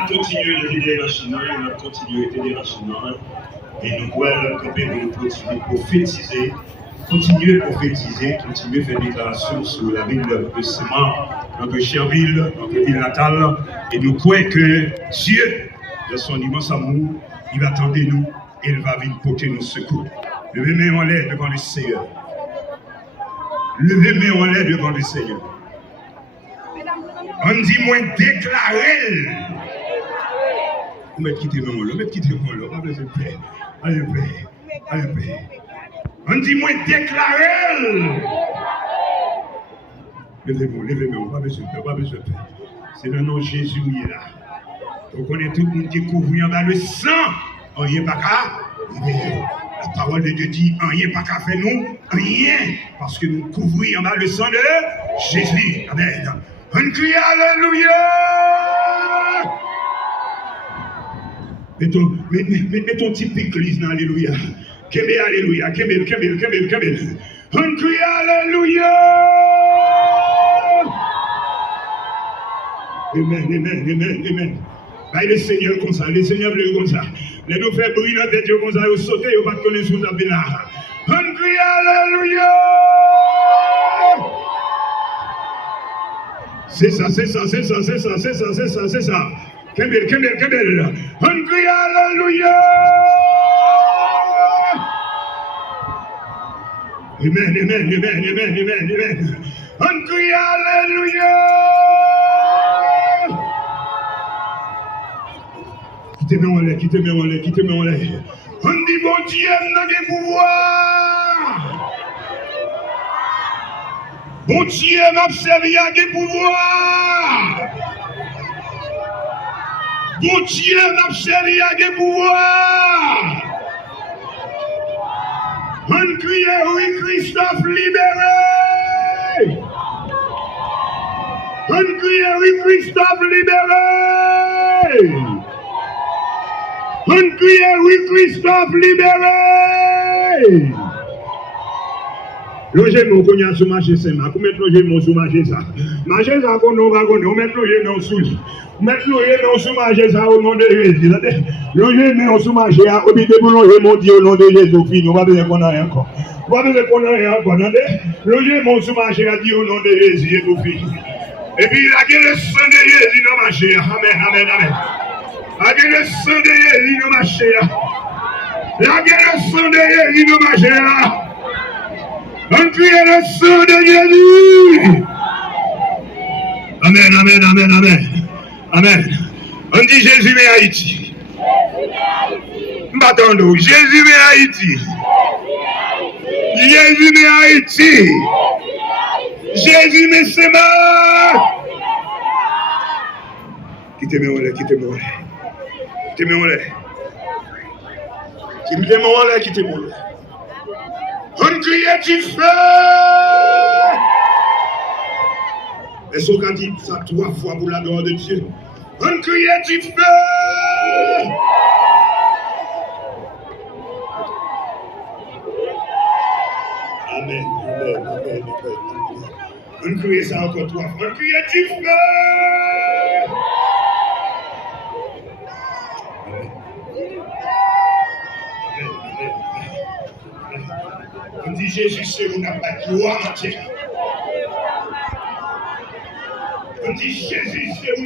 a continué de aider la Chine, on a continué d'aider la Chine. Et nous pouvons continuer de prophétiser, continuer à faire des déclarations sur la ville de Séman, notre chère ville, notre ville natale. Et nous croyons que Dieu, de son immense amour, il va attendre nous et il va venir porter nos secours. Levez-moi en l'air devant le Seigneur. Levez-moi en l'air devant le Seigneur. On dit moins déclarer. On va quitter mon là, on va quitter mon là, on va besoin de paix. Allez, paix. Allez, paix. On dit moins déclarer. Levez-moi, on va besoin de paix, on va besoin de paix. C'est le nom de Jésus qui est là. Donc on est tout le monde qui couvre en bas le sang. On n'y est pas qu'à. La parole de Dieu dit, rien pas qu'à faire nous, rien, parce que nous couvrons en bas le sang de Jésus. Amen. On crie Alléluia. Mets ton petit église dans Alléluia. Kébé Alléluia, Kébé. On crie Alléluia. Amen. Bah, le Seigneur comme ça, le Seigneur veut comme ça. Les nous fait briller notre tête comme ça, ils sautent, ils ne vont pas connaître sous la là. On crie Alléluia. C'est ça. Kembel. On crie Alléluia. Amen. On crie Alléluia. Quittez-moi en l'air. On dit bon Dieu, n'a pas pouvoir. Bon Dieu m'a servi à des pouvoirs. Bon Dieu m'a servi à des pouvoirs. On crie oui Christophe libéré. On crie oui Christophe libéré. On crie oui Christophe libéré. Logez mon cognac sur marché c'est ma. Comment mettre logez mon sur marché ça. Marché ça qu'on va on mettre logez mon sous. Mettre logez mon sur marché ça au nom de Jésus. Logez mon sur marché à obéir pour loger mon Dieu au nom de Jésus fini. On va bien qu'on a rien encore. On va bien qu'on a rien encore. Logez mon sur marché à dire au nom de Jésus tout fini. Et puis il a que le sang de Jésus dans marché. Amen. La guerre le sang de Jésus dans marché. La guerre le sang de Jésus dans marché. On crie le sang de Jésus. Amen. On dit Jésus met Haïti. M'attendons, Jésus met Haïti. Jésus met Haïti. Jésus met Séman. Quittez-moi là. On crie du feu. Est-ce qu'on a dit ça 3 fois pour la gloire de Dieu? On crie du feu. Amen. On crie ça encore 3 fois. On crie du feu. On dit Jésus, c'est où n'a pas de gloire entière. On dit Jésus, c'est où